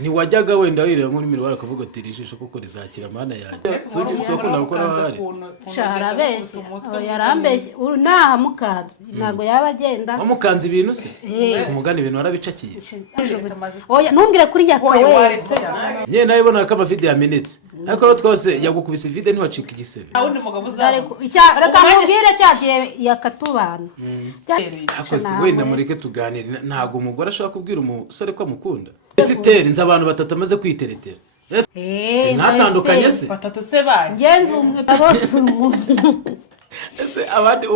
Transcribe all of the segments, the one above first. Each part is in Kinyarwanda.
ni wajyaga wenda wireba nk'uri mirwara akavuga ati rijisho kuko rizakira mana yanjye soko nakora bahari sharabeshye yarambeshye naha mukanzi ntago yaba agenda wamukanze ibintu se kumugana ibintu warabicakiye oya ntumbwire kuri yakawe nye nawe bona ko amavide yamenetse ariko rero twose yagukubise vide ntiwacika igisebe awundi mugabo uzareko reka mubwire cyagiye yakatubana akoze wenda mureke tuganire ntago umugore ashaka kubwira umusore ko amukunda Esiteri nza abantu batatu amaze kwiteretera sinatandukanye se batatu se baye ngenze umwe bose umuntu ese abandi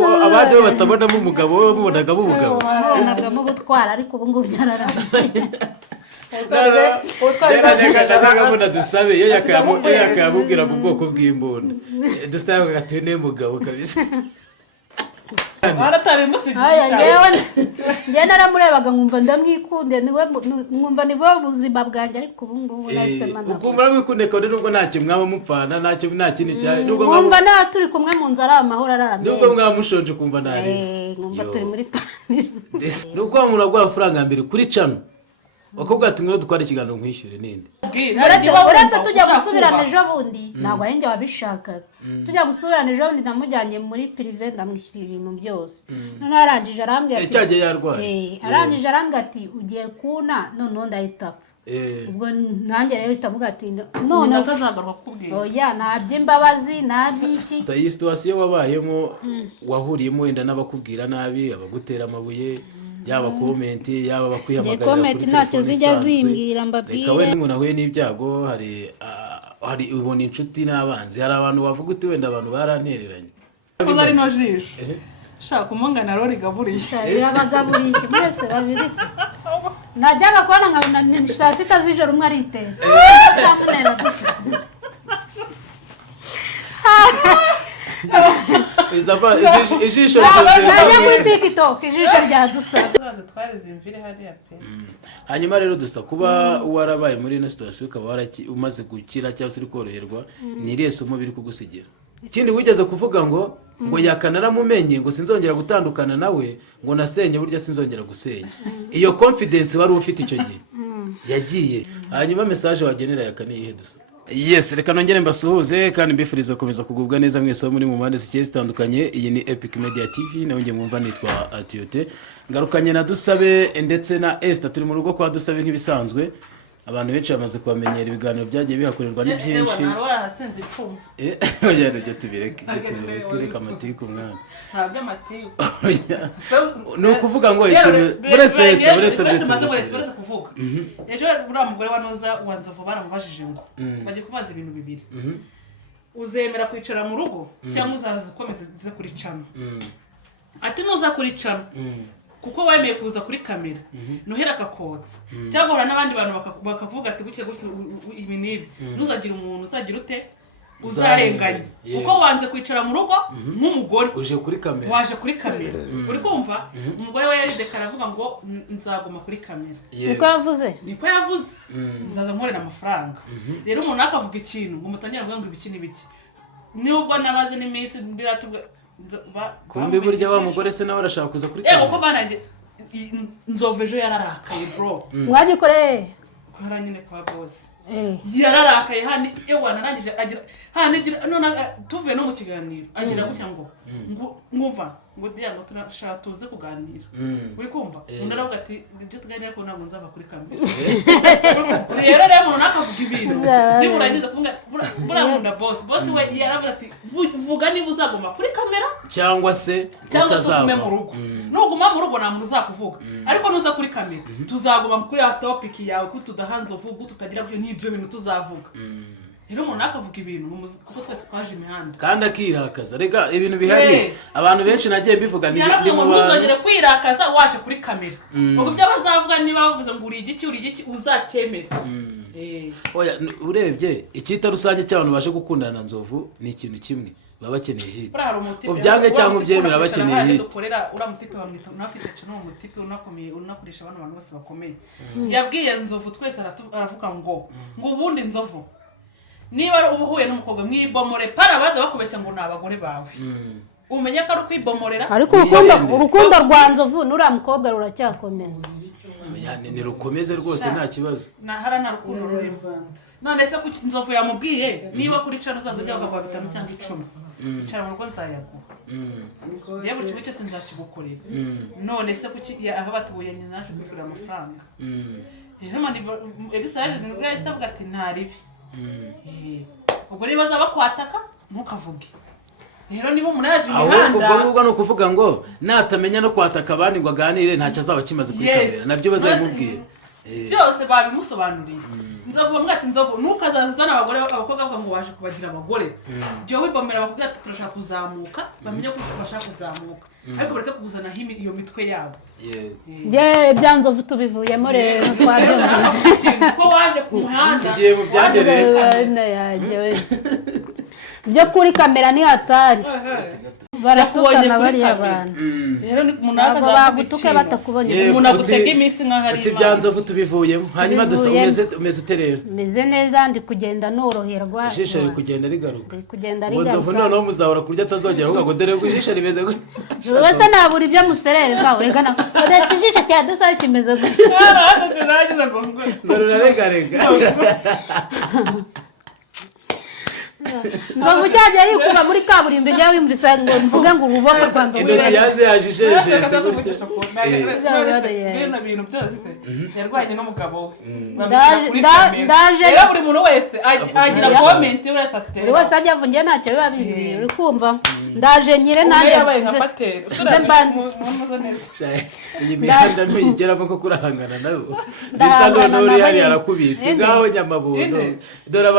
batabonamo umugabo we babonagamo umugabo babonagamo ubutwara ariko ubu ngubu byararangiye nagabona dusabe iyo yakayamubwira mu bwoko bw'imbunda dusabe agatuye n'umugabo kabisa baratari musigisha ngewe naramurebaga nkumva ndamwikunde nkumva niwe buzima bwanjye ariko ubu ngubu nahise manako ukumva mwikunde kandi nubwo ntacyo mwaba mupfana nta kintu cyane nkumva nawe turi kumwe mu nzu ari amahoro arambye nubwo mwamushonje ukumva ntari nkumva turi muri paradizo nuko wamura gwa faranga mbere kuri cano bakubwa ati ngiro dukora ikiganiro nkwishyure ninde uretse tujya gusubirana ejo bundi ntabwo ahinge wabishakaga tujya gusubirana ejo bundi namujyanye muri prive ndamwishyura ibintu byose none arangije arambwira ati cyagiye yarwaye arangije arambwira ati ugiye kuna none ndahita apfa ubwo nanjye rero itavuga ati none akazagaruka kubwira oya nabye imbabazi nabiki iyi situation wabayemo wahuriyemo wenda n'abakubwira nabi abagutera amabuye yaba comment yaba bakwiyamagara comment ntacyo zijya zimbwira mbabwire reka wenda umuntu ahuye n'ibyago hari ubona inshuti n'abanzi hari abantu bavuga uti wenda abantu barantereranye ari no jisho shaka umungana rori gaburiye birabagaburiye mwese babiri se najyaga kubona nkabona ni saa sita z'ijoro umwe aritetse ndamunera gusa ijisho najya muri TikTok ijisho rya dusa hanyuma rero dusa kuba warabaye muri ino situation ukaba umaze gukira cyangwa uri koroherwa ni irihe somo biri kugusigira ikindi wigeze kuvuga ngo yakanaramumenye ngo sinzongera gutandukana nawe ngo nasenye burya sinzongera gusenya iyo confidence wari ufite icyo gihe yagiye hanyuma message wagenera yakaniye dusa yes reka nongere mbasuhuze kandi mbifuriza komeza kugubwa neza mwese muri mu mpande zigiye zitandukanye iyi ni Epic Media TV nawe ngiye mwumva nitwa Atiote ngarukanye na Dusabe ndetse na Esther turi mu rugo kwa Dusabe nk'ibisanzwe abantu benshi bamaze kubamenyera ibiganiro byagiye bihakorerwa ni byinshi warasenze icumi oya nibyo tubireke reka amatiku mwana nta by'amatiku no kuvuga ngo ikintu buretse Esther buretse kuvuga ejo buriya mugore wa Noza wanzovu baramubajije ngo bagiye kubaza ibintu bibiri uzemera kwicara mu rugo cyangwa uzaza ukomeza kuri cano ati nuza kuri cano kuko wemeye kuza kuri kamera nohera akakotsa cyangwa hora n'abandi bantu bakavuga ati guke ibi nibi nuzagira umuntu uzagira ute uzarenganya kuko wanze kwicara mu rugo nk'umugore uje kuri kamera waje kuri kamera uri kumva umugore we yari dekara avuga ngo nzaguma kuri kamera niko yavuze nzaza nkorera amafaranga rero umuntu akavuga ikintu ngo mutangira ngo ibiki n'ibiki nubwo nabaze n'iminsi biratubwa kumbe burya wa mugore se nawe arashaka kuza kuri kamera uko banange nzovejo yararakaye bro mwagikoreye kwa nyine kwa boss yararakaye hani ewa narangije agira hani none tuvuye no mu kiganiro agira gutya ngo ngumva ngo diya ngo turashaka tuze kuganira uri kumva ndaravuga ati ibyo tuganira ko ntabwo nzava kuri kamera rero umuntu nakavuga ibintu niburangiza kuvuga buramunda boss we yaravuga ati vuga niba uzaguma kuri kamera cyangwa se utazava mu rugo nuguma mu rugo nta muntu uzakuvuga ariko nuza kuri kamera tuzaguma kuri topic yawe ko tudahanze uvuga tutagira n'ibyo bintu tuzavuga rero umuntu akavuga ibintu kuko twese twaje imihanda kandi akirakaza rega ibintu bihari abantu benshi nagiye bivuga ni mu bazongera kwirakaza waje kuri kamera ubwo byo bazavuga niba bavuze ngo uri igiki uzacyemera oya urebye icyita rusange cy'abantu baje gukundana na Nzovu ni ikintu kimwe baba bakeneye hit ubyange cyangwa ubyemera bakeneye hit dukorera uramutipe bamwita unafite cyo umutipe unakomeye unakoresha abantu bose bakomeye yabwiye Nzovu twese aravuga ngo ubundi Nzovu niba ubuhuye n'umukobwa mwibomore para baza bakubeshya ngo nabagore bawe umenyeka ari kwibomorera ariko urukundo rwa Nzovu nura mukobwa ruracyakomeza ni rukomeze rwose nta kibazo hara nta rukundo rurimo none se kuki inzovu yamubwiye niba kuri cano uzaza ujya bakaguha 5 cyangwa 10 icara mu rugo nzayaguha rero buri kimwe cyose nzakigukorera none se kuki aho batubuye nyine naje kugura amafaranga rero mandi Elisabeth nibwo yahise avuga ati ntaribi ubwo niba azaba kwataka ntukavuge rero niba umuntu yaje imihanda ubwo ngubwo ni ukuvuga ngo natamenya no kwataka abandi ngo aganire ntacyo azaba akimaze kuri kamera nabyo bazabimubwira byose babimusobanuriye nzovu bamwe ati nzovu ntukazazana abagore abakobwa bavuga ngo waje kubagira abagore jewe bamera bakubwira ati turashaka kuzamuka bamenye ko bashaka kuzamuka ariko bareke kuguzana iyo mitwe yabo ye byanzovu tubivuyemo rero twabyumvise ko waje ku muhanda tugiye mu byangereye byo kuri kamera ni hatari baratukana bariya abantu rero ntabwo bagutuke batakubonye umuntu agutega iminsi nk'ahari uti byanzovu tubivuyemo hanyuma umeze uterera meze neza ndi kugenda noroherwa ijisho riri kugenda rigaruka kugenda rigaruka noneho muzahora kurya atazongera avuga ngo dore ko ijisho rimeze gutya wese nabura ibyo muserereza urega na uretse ijisho cya dusaye kimeze gutya ngo ruraregarega ngo cyajya yikuba muri kaburimbo njya wimvise ngo mvuge ngo uruboko kwanza intoki yaze yajijeje bino bintu byose yarwanye n'umugabo we ndaje rero buri muntu wese agira comment wese atera buri wese ajya avungiye ntacyo biba bimbwiye uri kumva ndaje nyire nanjye iyi mihanda ntuyigeramo ko kurahangana nabo bisa noneho uri hariya arakubitse ngaho nyamabondo dore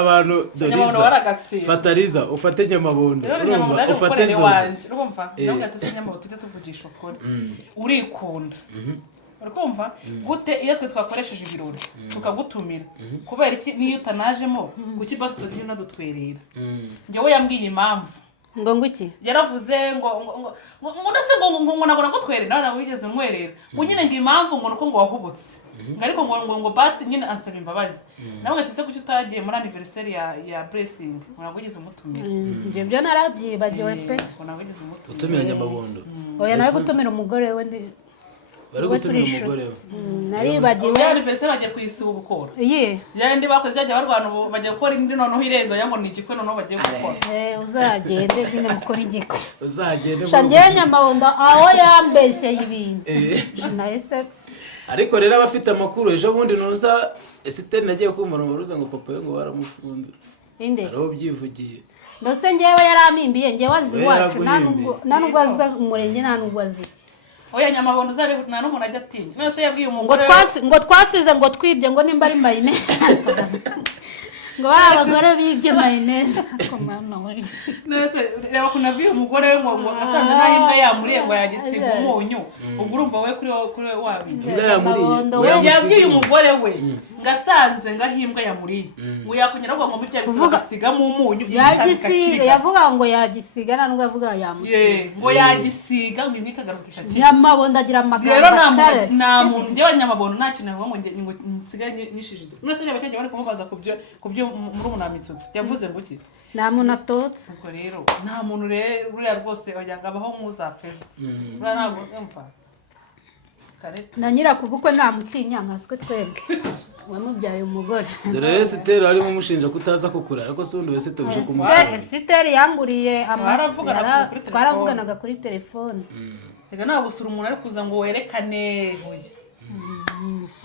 abantu dorisa fatariza ufate nyamabondo urumva ufate inzovu urumva ntabwo atese nyamabondo tujya tuvugisha ukuri urikunda urikumva gute iyo twe twakoresheje ibirori tukagutumira kubera iki niyo utanajemo kuki basi tugiye unadutwerera njyewe yambwiye impamvu ngo iki yaravuze ngo nase ngo nabona ko twere nawe wigeze nkwerera ngo nyine ngo impamvu ngo nuko ngo wahubutse ariko ngo basi nyine ansaba imbabazi nawe gatise kuki utagiye muri anniversary ya blessing ngo nagugeze umutumira nje byo narabyibagiwe pe ngo nagugeze umutumira utumira nyamabondo oya nawe gutumira umugore we ndi bari gutumira umugore we naribagiwe ya anniversary bagiye kuyisiba ubukora yandi bakoze cyajya barwana bagiye gukora indi noneho irenzo yango ni igikwe noneho bagiye gukora uzagende nyine mukora igikwe uzagende shangiye nyamabondo aho yambeshye ibintu nahise ariko rero abafite amakuru ejo bundi nuza Esiteri nagiye kumura umuruza ngo papa we ngo baramufunze inde araho byivugiye ndose ngewe yaramimbiye ngewe azi iwacu nta nubwo azi umurenge nta nubwo azi oya nyamabondo uzare nta n'umuntu ajya atinya nose yabwiye umugore ngo twasize ngo twibye ngo nimba ari mayoneze ngo abagore bibye mayoneze ko mwana we nose reba kunabwiye umugore we ngo asanze nta imbwa yamuriye ngo yagisiga umunyu ubwo urumva we kuri wabije yabwiye umugore we ngasanze ngahimbwa yamuriye ngo yakunyira ngo mu byo bisigamo umunyu yagisiga yavuga ngo yagisiga nubwo yavuga yamusiga ngo yagisiga ngo imwe kagarukisha cyane nyamabondo agira amagambo rero nta muntu njyewe nyamabondo nta kintu ngo nsigaye nishije nose reba cyangwa bari kumubaza kubyo muri umunamitsutsu yavuze ngo iki nta muntu atotse ubwo rero nta muntu rero uriya rwose wagira ngo abaho muzapfejo uriya ntabwo mva na nyirabukwe ntamutinya nkaswe twebwe wamubyaye umugore dore Esiteri arimo umushinja kutaza kukura ariko se undi wese tuje kumusaba Esiteri yanguriye twaravuganaga kuri telefone reka nta gusura umuntu ari kuza ngo werekane hoye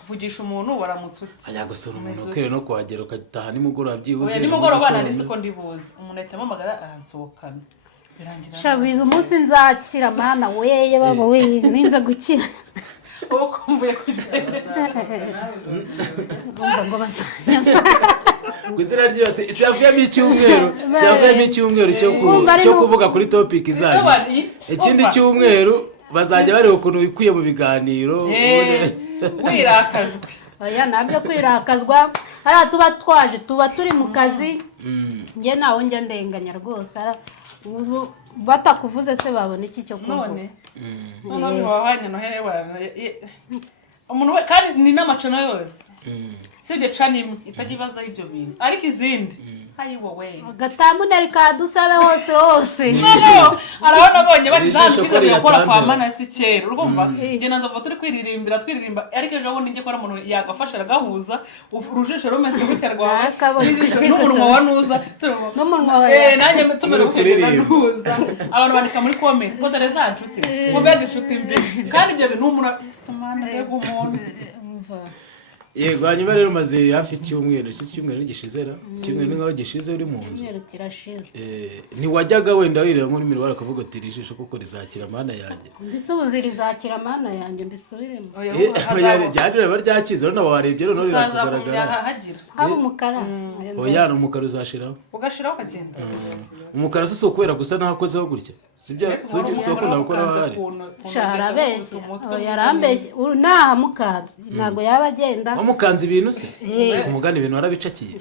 kuvugisha umuntu waramutse uti ajya gusura umuntu ukwiriye no kuhagera ukataha nimugoroba byibuze nimugoroba nanditse ko ndibuze umuntu ahita amamagara aransohokana shabiza umunsi nzakira mana weye baba weye ninza gukira ukumbuye kugenda ngo bazanya kwizira ryose siyavuyemo icyumweru cyo kuvuga kuri topic zanyu ikindi cyumweru bazajya bareba ukuntu wikwiye mu biganiro wirakajwe oya nabyo kwirakazwa hariya tuba turi mu kazi njye nawe njya ndenganya rwose batakuvuze se babona iki cyo kuvuga none wahanye nohera umuntu we kandi ni n'amacana yose sibye cana imwe itajya ibazaho ibyo bintu ariko izindi hayi wowe agatambu kadusabe hose arabona abonye bati ntabwo yakora kwa manasi kera urumva njye nanze vuba turi twiririmba ariko ejo bundi njye kora umuntu yagafasha aragahuza urujisho rumeze gutya rwawe n'umunwa wa nuza nanjye tumere gutya nuza abantu bandika muri comment ko dore za nshuti ngo mbega inshuti mbi kandi ibyo bintu umuntu isomana mbega umuntu yego hanyuma rero umaze hafi icyumweru gishize icyumweru ni nkaho gishize uri mu nzu ntiwajyaga wenda wireba nk'urimo wari akavuga ati iri jisho koko rizakira mana yanjye mbese ubu rizakira mana yanjye mbisubiremo ryari riba ryakize urabona warebye noneho rirakugaragara haba umukara oya ni umukara uzashiraho ugashiraho ukagenda umukara si ukubera gusa naho akozeho gutya sibyo ukunda gukora ahari sharabeshye yarambeshye nahamukanze ntabwo yaba agenda wamukanze ibintu se umugani ibintu warabicakiye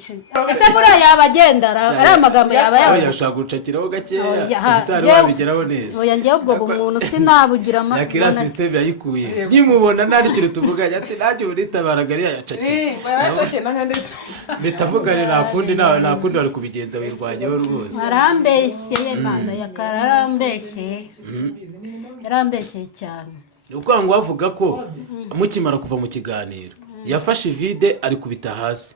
ese buriya yaba agenda ari amagambo yaba yavuga yashaka gucakiraho gakeya utari wabigeraho neza oya njyewe ubwo umuntu sinabugira yakira system yayikuye nimubona nari kintu tuvuganye ati najye uritabaraga ari yacakiye bitavuga nakundi wari kubigenza wirwanyeho rwose arambeshye yemanda yakararambeshye yarambeshye cyane uko ngo bavuga ko mukimara kuva mu kiganiro yafashe vide ari kubita hasi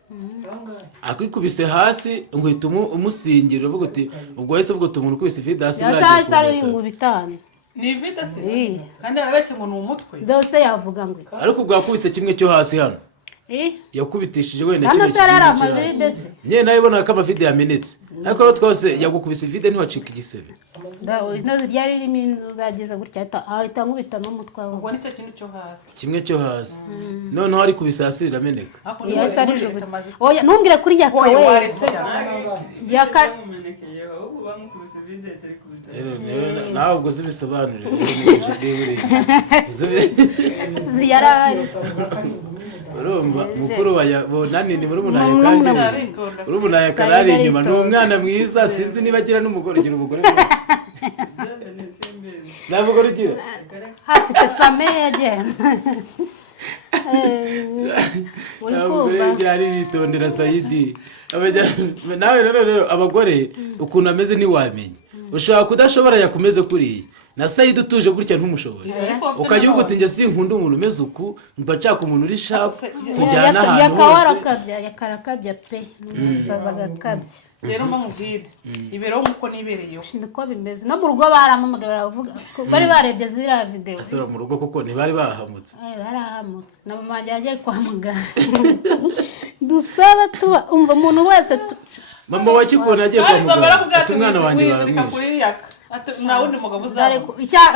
akikubise hasi ngo uhita umusingira uvuga uti ubwo wese uvuga uti umuntu ukubise vide hasi yasasa ari ingubitane ni vide se kandi arabese ngo ni umutwe dose yavuga ngo ariko ubwo yakubise kimwe cyo hasi hano yakubitishije wenda hano se ari amavide se nyine nawe ubona ko amavide yamenetse ariko rero twose yagukubise vide ntiwacika igisebe ryari ririmo uzageza gutya ahita nkubita n'umutwe wawe ubwo nicyo kintu cyo hasi kimwe cyo hasi noneho ari kubisa hasi rirameneka yahise arijugunya oya ntumbwire kuri yaka we yaka nawe ubwo uzibisobanurire urumva mukuru wa bonani ni muri umunaya karari inyuma ni umwana mwiza sinzi niba agira n'umugore ugira umugore nta mugore ugira afite famiye agenda nta mugore ugira aritondera sayidi nawe rero abagore ukuntu ameze ntiwamenya ushobora kudashobora yakumeze kuriya na sayidi utuje gutya ntumushobore ukajya uvuga uti njye sinkunda umuntu umeze uku mba nshaka umuntu uri shapu tujyana ahantu hose yakarakabya pe n'umusaza agakabya rero mbamubwire ibero nk'uko nibereyeho niko bimeze no mu rugo barampamagaye baravuga bari barebye ziriya videwo asura mu rugo kuko ntibari bahamutse barahamutse na mama wanjye yagiye kwa muganga dusabe tuba umva umuntu wese mama wakikubona yagiye kwa muganga ati umwana wanjye baramwishe nta wundi mugabo uzaba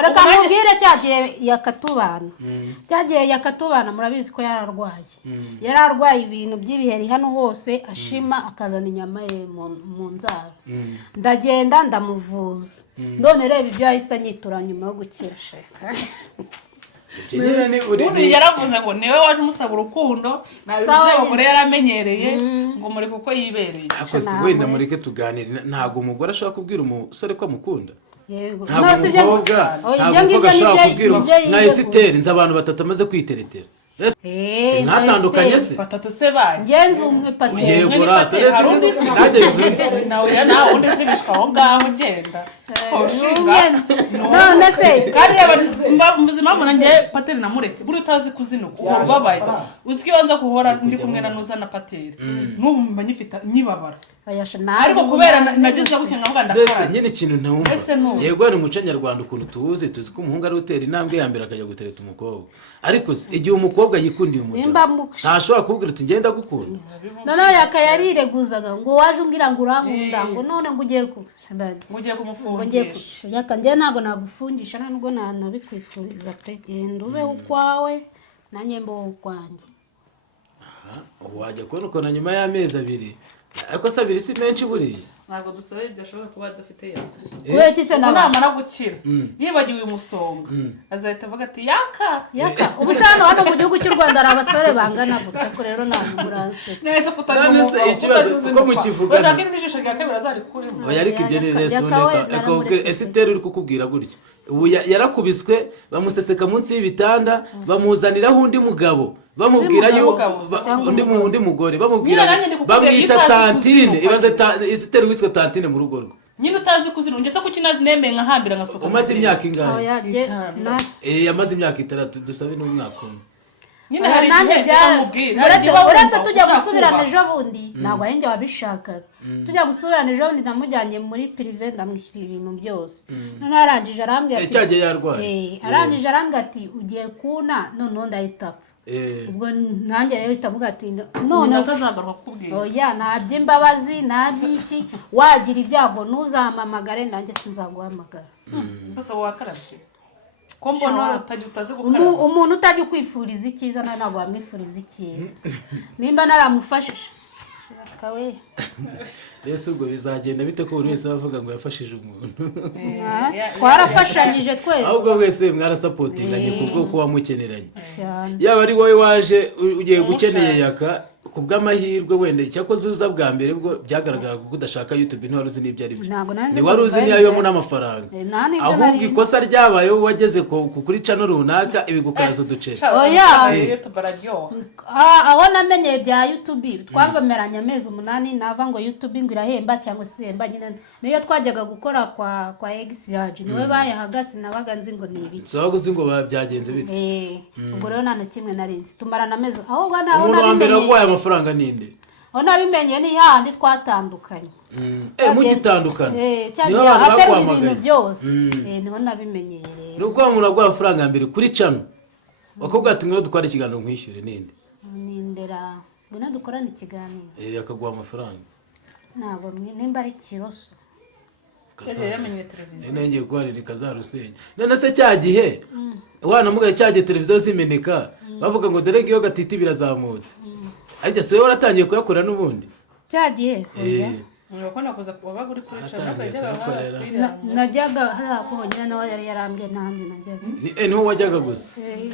reka mubwire cyagiye yakatubana cyagiye yakatubana murabizi ko yararwaye ibintu by'ibiheri hano hose ashima akazana inyama ye mu nzara ndagenda ndamuvuza none reba ibyo yahise anyitura nyuma yo gukira ubundi yaravuze ngo niwe waje umusaba urukundo ntabwo yaramenyereye ngo muri kuko yibereye wenda mureke tuganire ntabwo umugore ashobora kubwira umusore ko amukunda yego ntabwo umukobwa ashobora kubwira nka esiteri nzi abantu batatu amaze kwiteretera sinatandukanye se batatu se baye ngenzi umwe pati yego ratore sinageze nawe undi zibishwa aho ngaho ugenda none se kandi mbuzima mbona njye pateri namuretse buri utazi kuzinuka ubabaye uzi ko iyo nza guhora ndi kumwe na nuza na pateri n'ubu mba nyifite nyibabara ariko kubera nagize gutya nkavuga ndakaze nyine ikintu ntumva yego ari umuco nyarwanda ukuntu tuwuzi tuzi ko umuhungu ari utera intambwe ya mbere akajya gutereta umukobwa ariko igihe umukobwa yikundiye umugabo ntashobora kubwira uti ngenda gukunda noneho yakayarireguzaga ngo waje umbwira ngo urankunda ngo none ngo ugiye kumufungisha yaka njye ntabwo nagufungisha nubwo nanabikwifurira pe genda ube ukwawe nanjye mbe ukwanjye wajya kubona ukuntu nyuma y'amezi abiri ariko se abiri si menshi buriya ntabwo dusaba ibyo ashobora kuba adafite yaka kubera iki se namara gukira yibagiwe umusonga azahita avuga ati yaka ubu se hano mu gihugu cy'u Rwanda hari abasore bangana gutya ko rero ntabwo muranse neza kutagira umugabo ikibazo kuko mukivugana bashaka n'ijisho rya kabiri azarikurimo oya ariko ibyo ni reso eka esiteri uri kukubwira gutya ubu yarakubiswe bamuseseka munsi y'ibitanda bamuzaniraho undi mugabo bamubwira undi mugore bamubwira bamwita tantine ibaze isiteri wiswe tantine mu rugo rwe nyine utazi kuzina ngeze ko kinazi nemeye nkahambira ngasoka umaze imyaka ingahe yamaze imyaka 3 dusabe n'umwaka umwe nyine hari nanjye uretse tujya gusubirana ejo bundi ntabwo ari njye wabishakaga tujya gusubirana ejo bundi namujyanye muri prive ndamwishyura ibintu byose none arangije arambwira ati cyagiye yarwaye arangije arambwira ati ugiye kuna noneho ndahita apfa ubwo nanjye rero itavuga ati none akazagaruka kubwira oya ntabyo imbabazi ntabyiki wagira ibyago ntuzampamagare nanjye sinzaguhamagara gusa wakarabye ko mbona utazi gukaraba umuntu utajya ukwifuriza icyiza nawe ntabwo wamwifuriza icyiza nimba naramufashije kawe ese ubwo bizagenda bite ko buri wese avuga ngo yafashije umuntu twarafashanyije twese ahubwo wese mwarasapotinganye kubwo ko wamukeneranye yaba ari wowe waje ugiye gukeneye yaka ku bw'amahirwe wenda icyakoze uza bwa mbere bwo byagaragara ko udashaka YouTube ntiwari uzi n'ibyo ari byo ni wari uzi niyo yabamo n'amafaranga ahubwo ikosa ryabayeho wageze kuri channel runaka ibigukaraza uduceri aho namenyeye bya YouTube twabameranya amezi 8 nava ngo YouTube ngo irahemba cyangwa se ihemba nyine niyo twajyaga gukora kwa Exrage niwe bayahagase nabaga nzi ngo ni ibiki so waguzi ngo byagenze bite ubwo rero nta kimwe narinzi tumarana amezi ahubwo naho nabimenye amafaranga ninde aho nabimenye ni handi twatandukanye mugitandukana niho atari ibintu byose niho nabimenyeye rero nuko umuntu agwa amafaranga mbere kuri channel bakubwira ati ngo dukora ikiganiro nkwishyure ninde nindera ngena dukorana ikiganiro akaguha amafaranga ntabwo nimba ari kiroso yamenye televiziyo nenge gwarira kazarusenya none se cyagihe wana mugaye cyagihe televiziyo zimeneka bavuga ngo dore ngiyo gatiti birazamutse ariko se waratangiye kuyakora n'ubundi cyagiye ko nakoza kubaga uri kwicara najyaga hari akonyine nawe yari yarambwiye n'ahandi najyaga niho wajyaga gusa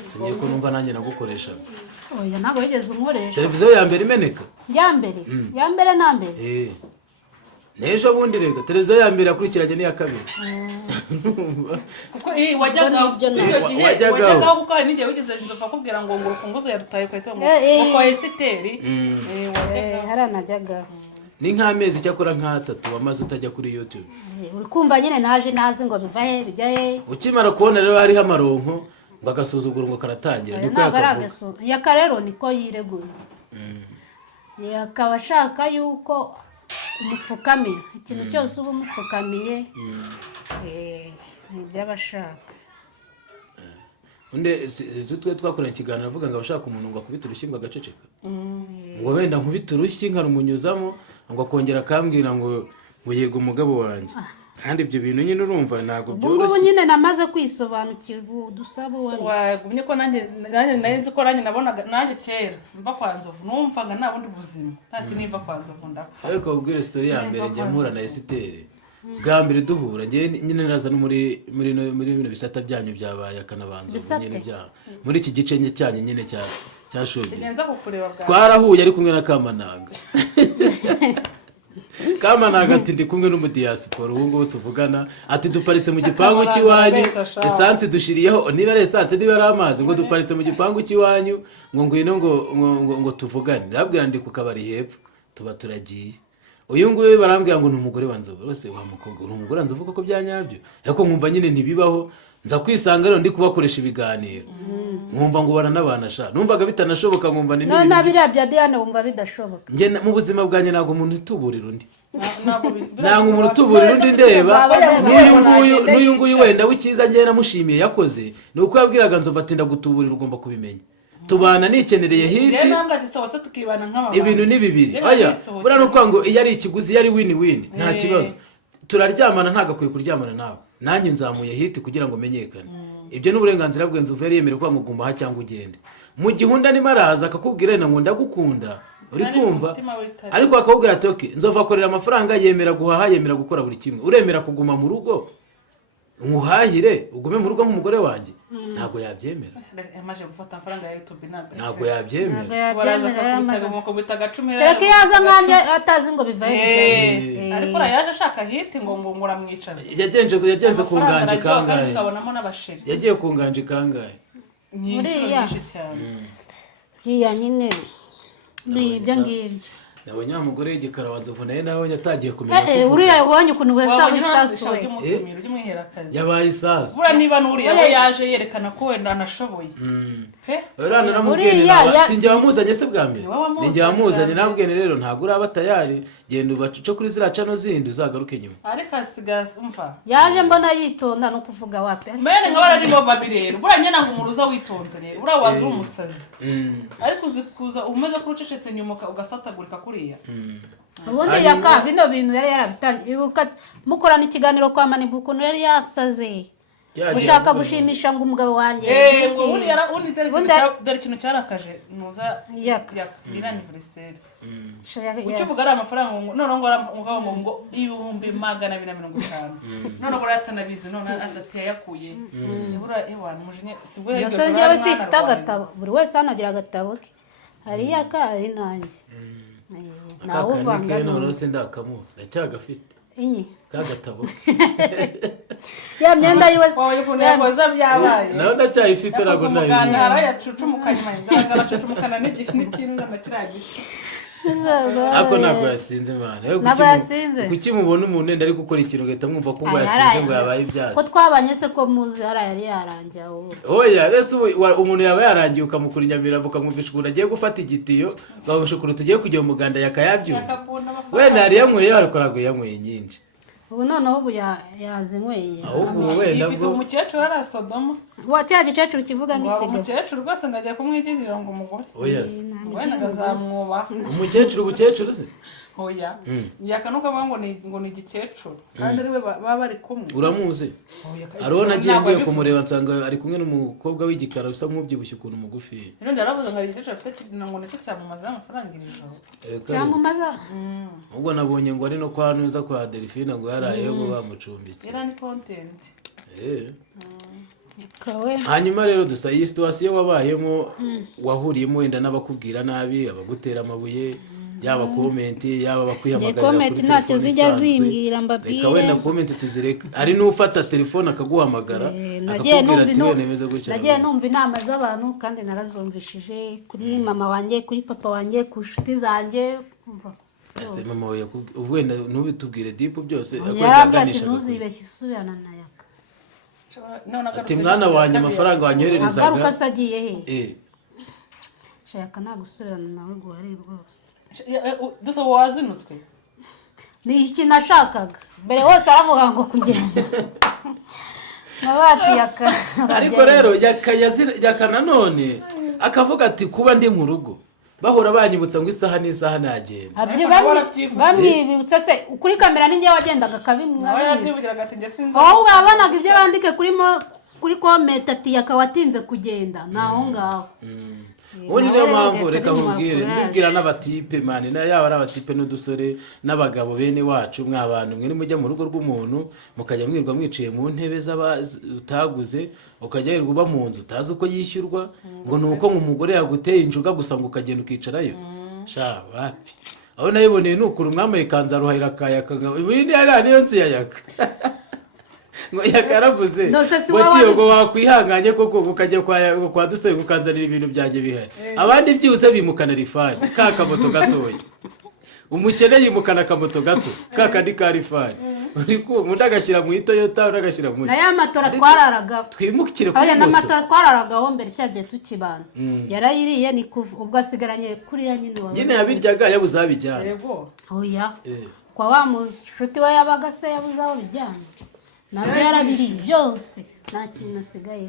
sinye ko numva nanjye nagukoresha oya ntabwo wigeze unkoresha televiziyo ya mbere imeneka ya mbere na mbere n'ejo bundi rega televiziyo ya mbere yakurikiranye n'iya kabiri kuko wajyagaho kuko hari n'igihe wigeze nzova kubwira ngo urufunguzo yarutaye ukahita ngo kwa esiteri haranajyaga ni nk'amezi cyakora nk'atatu wamaze utajya kuri YouTube uri kumva nyine nazi ngo biva he bijya he ukimara kubona rero hariho amaronko ngo agasuzuguro ngo karatangira niko yakavuga yakarero niko yireguye yakaba ashaka yuko umupfukamira ikintu cyose uba umupfukamiye ni iby'abashaka undi twe twakoranye ikiganiro avuga ngo abashaka umuntu ngo akubite urushyi ngo agaceceka ngo wenda nkubite urushyi nkarumunyuzamo ngo akongera akambwira ngo yego umugabo wanjye kandi ibyo bintu nyine urumva ntabwo byoroshye ubu nyine namaze kwisobanukirwa udusaba wagumye ko nanjye nzi ko nanjye nabonaga nanjye kera mba kwa Nzovu numvaga nta bundi buzima ntacyo nimba kwa Nzovu ndapfa ariko ubwire story ya mbere njya mpura na Esiteri bwa mbere duhura njye nyine naraza no muri bino bisata byanyu byabaye akanabanza nyine bya muri iki gice cyanyu nyine cya showbiz twarahuye ari kumwe na Kamanaga Kamanaga ati ndi kumwe n'umudiaspora ubu ngubu tuvugana ati duparitse mu gipangu cy'iwanyu esanse dushiriyeho niba ari esanse niba ari amazi ngo duparitse mu gipangu cy'iwanyu ngo ngwino ngo tuvugane ndabwira ndi ku kabari hepfo tuba turagiye uyu nguyu barambwira ngo ni umugore wa Nzovu bose wa mukobwa ni umugore wa Nzovu ko byanyabyo ariko nkumva nyine ntibibaho nza kwisanga rero ndi kubakoresha ibiganiro nkumva ngo baranabana sha numvaga bitanashoboka nkumva ni none nabiriya bya Diane wumva bidashoboka nge mu buzima bwanjye ntabwo umuntu utuburira undi ntabwo umuntu utuburira undi ndeba n'uyu nguyu wenda w'ikiza ngewe namushimiye yakoze ni uko yabwiraga Nzovu ati ndagutuburira ugomba kubimenya tubana nikenereye hiti ibintu ni bibiri oya buriya ni ukuvuga ngo iyo ari ikiguzi iyo ari win nta kibazo turaryamana ntagakwiye kuryamana nawe nanjye nzamuye hiti kugira ngo menyekane ibyo n'uburenganzira bwe Nzovu yari yemerewe kwanga uguma aha cyangwa ugende mu gihe undi arimo araza akakubwira ngo ndagukunda uri kumva ariko akakubwira ati okay Nzovu akorera amafaranga yemera guhaha yemera gukora buri kimwe uremera kuguma mu rugo nkuhahire ugume mu rugo nk'umugore wanjye ntabwo yabyemera yamaze gufata amafaranga ya YouTube ntabwo yabyemera kereka iyo aza nkanjye atazi ngo bivaye ariko yaje ashaka hiti ngo muramwicaza yagenze ku nganje kangahe tukabonamo n'abasheri yagiye ku nganje kangahe nyinshi cyane uriya nyine ibyo ngibyo nabonye wa mugore w'igikara wanzovu nawe nawe yatangiye kumenya uriya yabonye ukuntu wesa wisasu we yabaye isasu buriya niba n'uriya we yaje yerekana ko wenda anashoboye uriya naramubwiye sinjye wamuzanye se bwa mbere ninjye wamuzanye nabwene rero ntabwo uraba tayari genda ubace kuri ziriya cano zindi uzagaruke nyuma ariko asigaye umva yaje mbona yitonda no kuvuga wapi mene nka bararimo babirero buriya nyine ngo umuruza witonze rero buriya waza uri umusazi ariko uzikuza umeze ko ucecetse nyuma ugasatagurika kuriya ubundi yaka bino bintu yari yarabitangiye mukorana ikiganiro kwa Manibu ukuntu yari yasaze ushaka gushimisha ngo umugabo wanjye dore ikintu cyarakaje nuza iri anniversaire ukivuga ari amafaranga noneho ngo 250 noneho ngo ratanabizi none adati yakuye ibura ewana mujinye sibwo yose njyewe sifite agatabo buri wese hano agira agatabo ke hari yaka ari nanjye nawe uvanga none se ndakamu ndacyagafite inyi kagatabo ya myenda yiwe yakoza byabaye nawe ndacyayifite rago nayo muganda yacucumukanye ndanga bacucumukana n'ikintu ndakiragiye ako ntabwo yasinze imana kuki mubona umuntu wenda ari gukora ikintu ugahita mwumva ko ngo yasinze ngo yabaye ibyatsi ko twabanye se ko muzi yari yarangiye oya rese umuntu yaba yarangiye ukamukura inyamirambo ukamwumvisha ukuntu agiye gufata igitiyo bamushukuru tugiye kujya mu muganda yakayabyumva wenda yari yanyweye ariko ntabwo yanyweye nyinshi ubu noneho ubu yazinyweye ahubwo wenda ifite umukecuru ari Sodoma cya gicecuru kivuga nk'ikigabo umukecuru rwose ngajya kumwigirira ngo umugore oya wenda agazamwubaha umukecuru se oya yakanuka ngo ni igikecuru kandi ariwe baba bari kumwe uramuzi ariho nagiye ngiye kumureba nsanga ari kumwe n'umukobwa w'igikara usa nk'ubyibushye ukuntu mugufi rero ndaravuze ngo igikecuru afite ngo nicyo cyamamaza amafaranga iri joro cyamamaza ubwo nabonye ngo ari no kwa nuza kwa Delphine ngo yarayeho ngo bamucumbikiye era ni content hanyuma rero dusa iyi situation wabayemo wahuriyemo wenda n'abakubwira nabi abagutera amabuye yaba comment yaba bakwihamagarira comment ntacyo zijya zimbwira mbabwire reka wenda comment tuzireka ari n'ufata telefone akaguhamagara akakubwira ati we nemeze gutya nagiye numva inama z'abantu kandi narazumvishije kuri mama wanjye kuri papa wanjye ku nshuti zanjye ese mama we wenda ntubitubwire deep byose yaganisha ntuzibeshye usubirana na yaka ati mwana wanjye amafaranga wanyohererezaga agaruka asagiye he shaka nagusubirana nawe ngo ari rwose dusa wazinutswe ni iki nashakaga mbere wose aravuga ngo kugenda mabati yaka ariko rero yaka nanone akavuga ati kuba ndi mu rugo bahora banyibutsa ngo isaha n'isaha nagenda bamwibutsa se kuri kamera ninjye wagendaga kabimwe aho wabonaga ibyo bandike kuri comment ati yakawatinze kugenda naho ngaho ubundi niyo mpamvu reka nkubwire nibwira n'abatipe mani yaba ari abatipe n'udusore n'abagabo bene wacu mw'abantu mwe nimujya mu rugo rw'umuntu mukajya mwirwa mwiciye mu ntebe utaguze ukajya wirirwa uba mu nzu utazi uko yishyurwa ngo ni uko nk'umugore yaguteye injuga gusa ngo ukagenda ukicarayo sha wapi aho nayiboneye ni ukuri umwambaye ikanzu aruhahira akayaka niyo nzu ya yaka ngo yakaravuze ngo wakwihanganye koko ukajya kwa dusenge ukanzanira ibintu byanjye bihari abandi byose bimukana rifani ka kamoto gatoya umukene yimukana akamoto gato ka kandi ka rifani undi agashyira mu Toyota undi agashyira mu na ya matora twararagaho twimukire kuri moto n'amatora twararagaho mbere cyagiye tukibana yarayiriye ni kuva ubwo asigaranye kuri ya nyine wawe nyine yabiryaga yabuze abijyana yego oya kwa wa mushuti we yabaga se yabuze aho bijyana nabyo yarabiriye byose nta kintu asigaye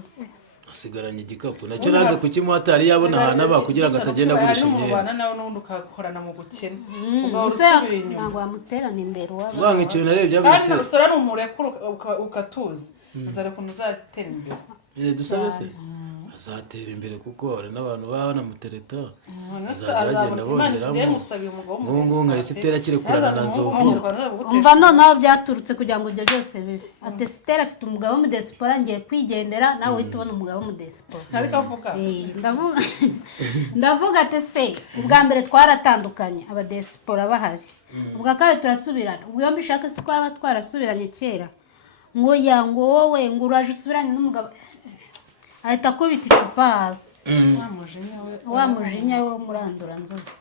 asigaranye igikapu nacyo naze kukimuha atari yabona ahantu aba kugira ngo atagenda agurisha imyenda nawe n'ubundi ukakorana mu gukena ntabwo wamuterana imbere wabanga ikintu narebye abise kandi usora n'umurekura ukatuza uzare kuntu uzatera imbere dusabe se azatera imbere kuko hari n'abantu baba banamutereta azajya bagenda bongeramo nk'ubu nka Esitera akiri kurana na Nzovu. umva noneho byaturutse kugira ngo ibyo byose bibe ati Esitera afite umugabo w'umudesipora ngiye kwigendera nawe uhita ubona umugabo w'umudesipora ndavuga ati se ubwa mbere twaratandukanye abadesipora bahari ubwa kabiri turasubirana ubwo iyo mbishaka si twaba twarasubiranye kera ngo wowe ngo uraje usubirane n'umugabo ahita akubita icupa hasi wa mujinya we murandura nzozi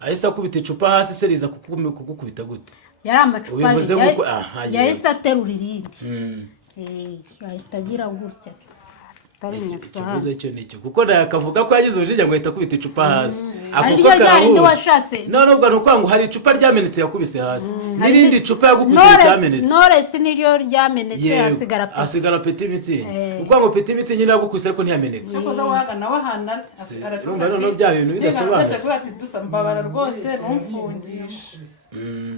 ahise akubita icupa hasi se riza kugukubita gute yari amacupa yahise aterura irindi ahita agira gutya ikibazo cyo nicyo kuko akavuga ko yagize ubujinya ngo ahita akubita icupa hasi ariryo ryarindi washatse none ubwo ni ukuvuga ngo hari icupa ryamenetse yakubise hasi n'irindi cupa yagukubise ryamenetse Knowless niryo ryamenetse hasigara Petit Mitsi ukuvuga ngo Petit Mitsi nyine yagukubise ariko ntiyameneka urumva noneho bya bintu bidasobanutse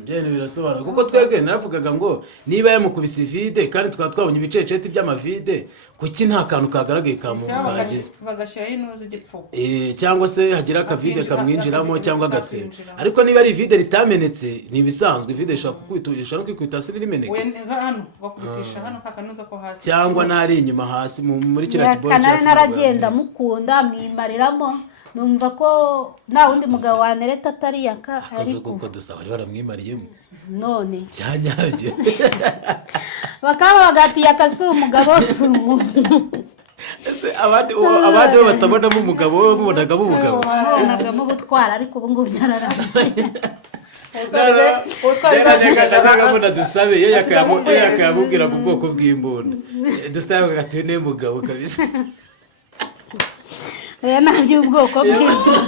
byene birasobanura kuko twebwe naravugaga ngo niba yamukubise vide kandi twaba twabonye ibiceceti by'amavide kuki nta kantu kagaragaye kamukagize bagashyiraho inuzi igipfuko cyangwa se hagira akavide kamwinjiramo cyangwa agasera ariko niba ari vide ritamenetse ni ibisanzwe vide ishobora kwikubita hasi rimeneka hano bakubitisha hano kakanuza ko hasi cyangwa n'ari inyuma hasi muri kiriya kiboro cyose naragenda mukunda mwimariramo numva ko nta wundi mugabo wanereta atari yaka ariko kuko dusaba bari baramwimariyemo none cyanyabyo bakaba bagati yakasi umugabo si umuntu abandi bo batabonamo umugabo bo babonagamo umugabo babonagamo ubutwara ariko ubu ngubu byararangiye utwara dusabe iyo yakayamubwira ku bwoko bw'imbunda dusabe agati ne mugabo kabisa nabyo ubwoko bw'imbunda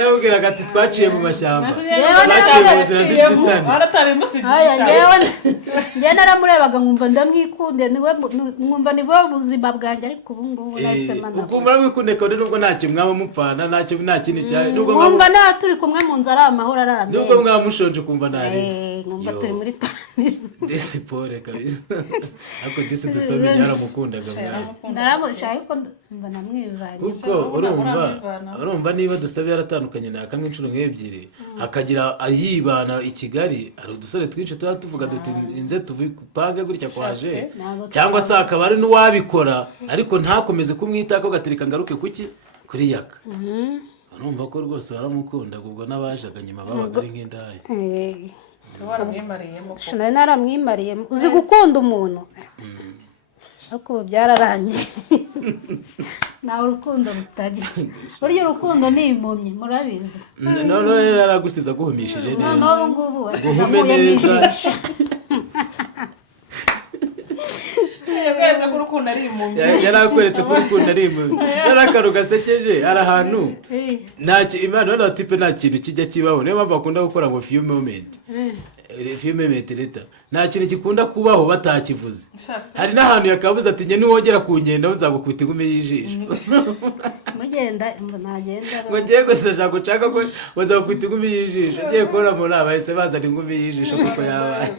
yabwiraga ati twaciye mu mashyamba twaciye mu nzira njye naramurebaga nkumva ndamwikunde nkumva ni bo buzima bwanjye ariko ubu ngubu nahisemo nabwo ukumva mwikunde kandi nubwo ntacyo mwaba mupfana nta kindi cyane nkumva nta turi kumwe mu nzu ari amahoro arambye nubwo mwaba mushonje ukumva ntari nkumva turi muri pani disipore kabisa ariko disi dusome yaramukundaga mwana naramushaye ariko mba namwivanye kuko urumva niba dusabe yaratandukanye na kamwe inshuro nk'ebyiri akagira yibana i Kigali hari udusore twinshi tuba tuvuga duti inze tupange gutya kwaje cyangwa se akaba ari n'uwabikora ariko ntakomeze kumwitako gatereka ngaruke kuki kuri yaka urumva ko rwose baramukundaga ubwo n'abajaga nyuma babaga ari nk'indaya naramwimariyemo uzi gukunda umuntu ariko ubu byararangiye ntawe urukundo rutagira burya urukundo ni impumyi murabizi noneho rero yaragusize aguhumishije neza noneho ubu ngubu guhume neza yarakweretse ko urukundo ari impumyi yari akantu gasekeje ari ahantu imana urabona tipe nta kintu kijya kibaho niyo mpamvu bakunda gukora ngo few moment leta nta kintu gikunda kubaho batakivuze hari n'ahantu yakabuze ati njye niwongera kungendaho nzagukubita ingumi y'ijisho mugenda ntagenda ngo ngiye gusa ashaka gucaka ko bazagukubita ingumi y'ijisho agiye kubona muri aba bahise bazana ingumi y'ijisho kuko yabaye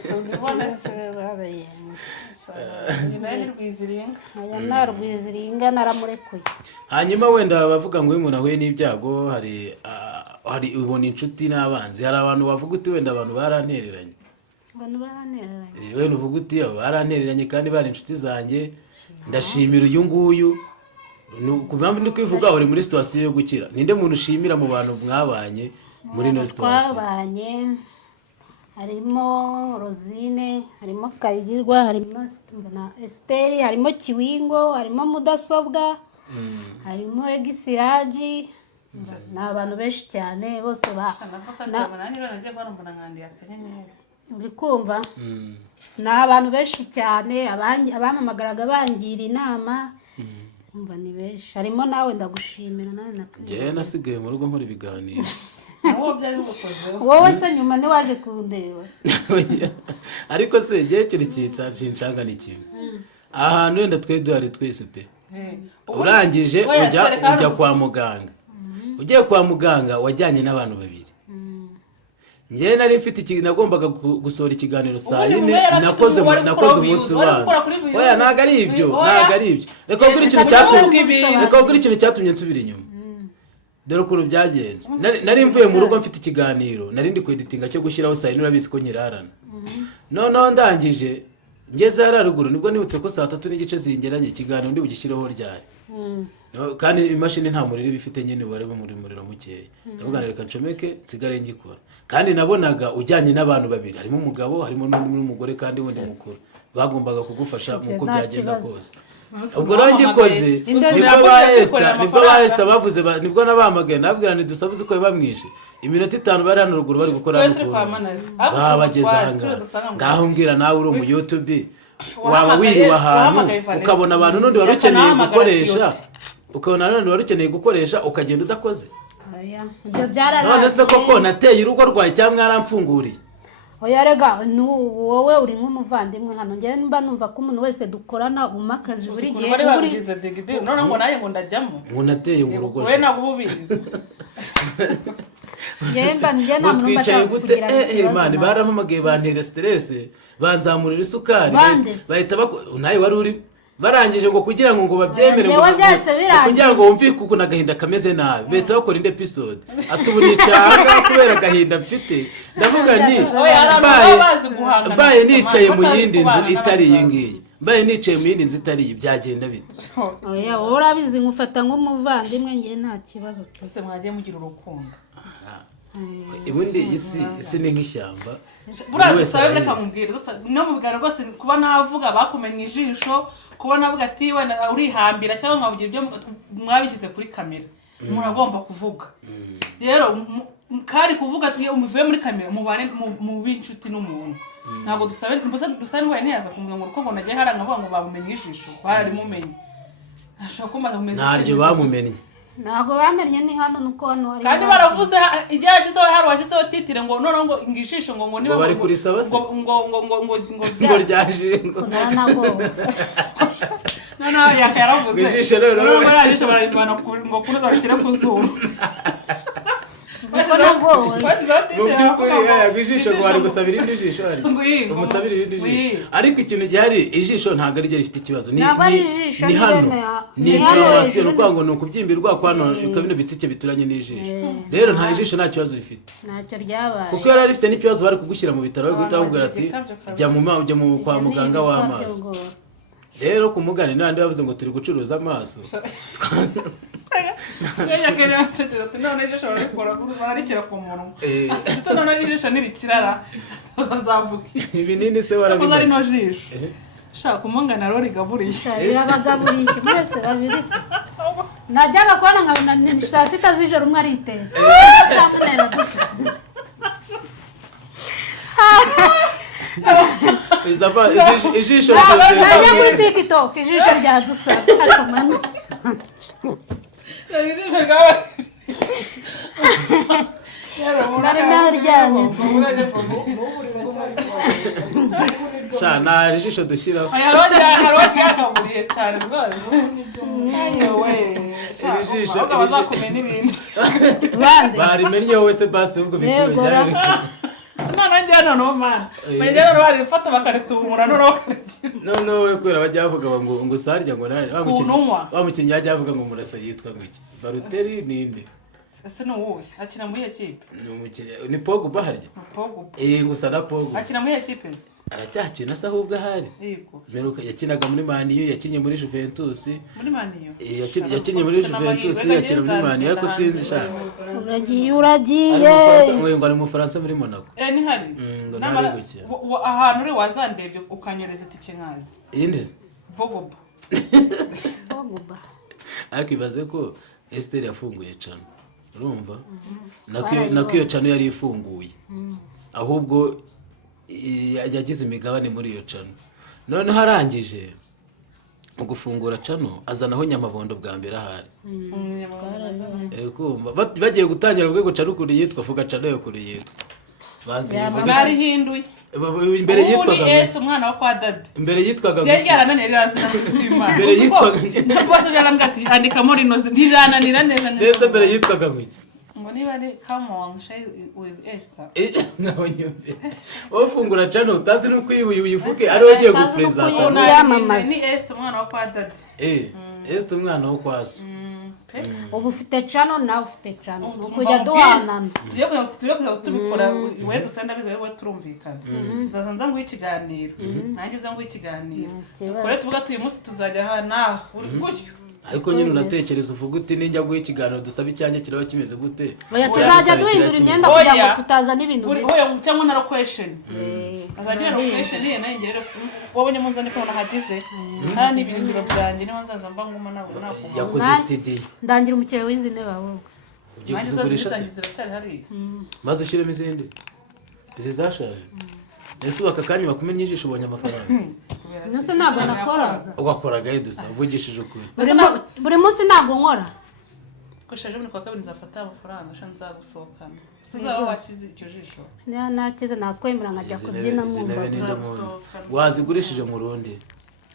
nta rwiziringa naramurekuye hanyuma wenda bavuga ngo iyo umuntu ahuye n'ibyago hari ubona inshuti n'abanzi hari abantu bavuga uti wenda abantu barantereranye wenda uvuga uti barantereranye kandi bari inshuti zanjye ndashimira uyu nguyu ku mpamvu ndi kwivuga uri muri situwasiyo yo gukira ninde muntu ushimira mu bantu mwabanye muri ino situwasiyo twabanye harimo Rosine harimo Kayigirwa harimo Esiteri harimo Kiwingo harimo mudasobwa harimo Egisiraji ni abantu benshi cyane bose uri kumva ni abantu benshi cyane abamamagaraga bangira inama umva ni benshi harimo nawe ndagushimira nawe njyewe nasigaye mu rugo nkora ibiganiro wowe se nyuma ntiwaje kundeba ariko se igihe kiri kinshanga ni kimwe ahantu wenda twe duhari twese pe urangije ujya kwa muganga ugiye kwa muganga wajyanye n'abantu babiri njyewe nari mfite nagombaga gusohora ikiganiro saa Ubundi yine mwe yari afite nakoze ubu wari gukora umunsi views, wari ubanza gukora kuri views. oya ntabwo ari ibyo Oya. ntabwo ari ibyo reka kubwira ikintu Reka cyatumye mvuge reka kubwira ikintu cyatumye nsubira inyuma dore ukuntu byagenze nari mvuye mu rugo mfite ikiganiro nari ndi kweditinga cyo gushyiraho saa yine urabizi ko nyirarana noneho ndangije ngeze hariya ruguru nibwo nibutse ko saa 3:30 zingeranye ikiganiro ndi bugishyiraho ryari kandi imashini nta muriro iba ifite nyine wareba muri muriro mukeya ndavuga reka ncomeke nsigare ngikora kandi nabonaga ujyanye n'abantu babiri harimo umugabo harimo n'umugore kandi wundi mukuru bagombaga kugufasha muko byagenda kose ubwo rero ngikoze nibwo ba Esther bavuze nibwo nabamagaye nabwira ni dusabuze ko bamwishe iminota 5 bari hano ruguru bari gukora n'ukuru babageze ngaho mbwira nawe uri mu YouTube waba wiriwe ahantu ukabona abantu n'undi wari ukeneye gukoresha ukabona n'undi wari ukeneye gukoresha ukagenda udakoze ibyo byararangiye none se koko nateye urugo rwawe cyangwa yaramfunguriye oya rega wowe uri nk'umuvandimwe hano njyewe mba numva ko umuntu wese dukorana umakazi buri gihe bari babigize digidi none ngo naye ngo ndajyamo nateye mu rugo we ntabwo ubizi yemba njye nta muntu twicaye mbashaka gute kugira ikibazo man baramamagaye bantera stress banzamurira isukari bahita nawe wari uri barangije ngo kugira ngo babyemere ngo kugira ngo wumve kuko nagahinda kameze nabi bahita bakora indi episode atubunicaga kubera agahinda mfite ndavuga nti baye nicaye mu yindi nzu itari iyi ngiyi mbaye nicaye mu yindi nzu itari iyi byagenda bite oya wowe urabizi ngufata nk'umuvandimwe njye nta kibazo ese mwagiye mugira urukundo ubundi isi ni nk'ishyamba buriya dusabe reka mubwire no mu biganiro rwose kuba navuga bakumenye ijisho kuba navuga ati wenda urihambira cyangwa mwabugira ibyo mwabishyize kuri kamera umuntu agomba kuvuga rero kari kuvuga ati umuvuye muri kamera mubane mu b'inshuti n'umuntu ntabwo dusabe n'uwaye ntiyaza kumenya ngo urukundo nagiye haranga avuga ngo bamumenye ijisho baramumenye ashobora kumbaza kumeze ntaryo bamumenye ntabwo bamenye ni hano nuko hano hari kandi baravuze igihe yashyizeho hari washyizeho titire ngo noneho ngo ingishishyo ngo niba bari kurisaba se ngo ryaje ntabwo noneho yaravuze ijisho rero ngo rajisho bararivana ngo kuruza bashyire ku zuru ziko nabwo mu by'ukuri ijisho ngo bari gusabira indi jisho umusabira irindi jisho ariko ikintu gihari ijisho ntabwo ari ryo rifite ikibazo ni hano ni inflammation no kwanga no kubyimbirwa kwano bino bitsike bituranye n'ijisho rero nta ijisho nta kibazo rifite ntacyo ryabaye kuko yari rifite n'ikibazo bari kugushyira mu bitaro bari gutabubwira ati jya mu kwa muganga w'amaso rero kumugana n'andi bavuze ngo turi gucuruza amaso Kaya kaya setero none ijisho barikora bararikira ku munwa ndetse none ijisho nirikirara bazavuga ibinini se warabimaze ari no jisho shaka umungana rori gaburiye birabagaburiye mwese babiri se najyaga kubona nkabona ni saa 6 z'ijoro umwe aritetse akamera gusa ijisho najya muri TikTok ijisho rya dusa ariko mani ngari naryamye nta ijisho dushyiraho harodi yakaburiye cyane rwose ayowe ijisho bazakumenya ibintu barimenye wowe se basi ubwo bikujyanye none njyana no man bajya no bari fata bakaritubura none bakarigira none we kwera bajya bavuga ngo sarya ngo nari bamukinnyi yajya avuga ngo murasa yitwa ngiki Baruteri ninde ese no wowe akina muri equipe ni Pogba harya Pogba gusa na Pogba akina muri equipe aracyakina se ahubwo ahari meruka yakinaga muri Man U yakinnye muri Juventus muri Man U yakinnye muri Juventus yakina muri Man U ariko sinzi shaka uragiye ngo ari mu Faransa muri Monaco ni hari nari gukina ahantu uri wazandebye ukanyereza itike nkazi inde Pogba ariko ibaze ko Esther yafunguye cano urumva nako iyo cano yari ifunguye ahubwo yagize imigabane muri iyo cano none harangije mu gufungura cano azanaho Nyamabondo bwa mbere ahari bagiye gutangira ubwo cano kuri yitwa vuga cano yo kuri yitwa bari hinduye imbere yitwaga Yesu umwana wa kwa dadi imbere yitwaga yarananira razina kwima imbere yitwaga bose jarambwa ati andika muri noze ndirananira neza neza imbere yitwaga ngiki ngo niba ari come on share with Esther nkabonyumve ufungura channel utazi nuko uyivuge ari wagiye gupresenta yamamaza. ni Esther umwana wa kwa Daddy Esther umwana wo kwaso ubu ufite channel nawe ufite channel kujya duhanana tugiye kuza tubikora wewe dusenda bizo wewe turumvikana nzaza nza ngo ikiganiro nanjye nza ngo ikiganiro kore tuvuga tuyu munsi tuzajya hana gutyo ariko nyine unatekereza uvuga uti ninjya guha ikiganiro dusaba icyanjye kiraba kimeze gute oya tuzajya duhindura imyenda kugira ngo tutazana ibintu bisa oya cyangwa na location azajya location ye nayo ngere wabonye munza ndi kubona hagize nta n'ibintu byanjye niho nzaza mba nguma nabo yakoze studio ndangira umukeye w'inzi ne bawo ugiye kuzigurisha maze ushyiremo izindi izi zashaje ese ubaka kanya bakumenye ijisho ubonye amafaranga nose ntabwo nakoraga ugakoraga dusa uvugishije ukuri buri munsi ntabwo nkora kushaje muri kwa kabiri nzafata amafaranga sha nzagusohokana sizaba wakize icyo jisho nakize nakwemera nkajya kubyina mu wazigurishije mu rundi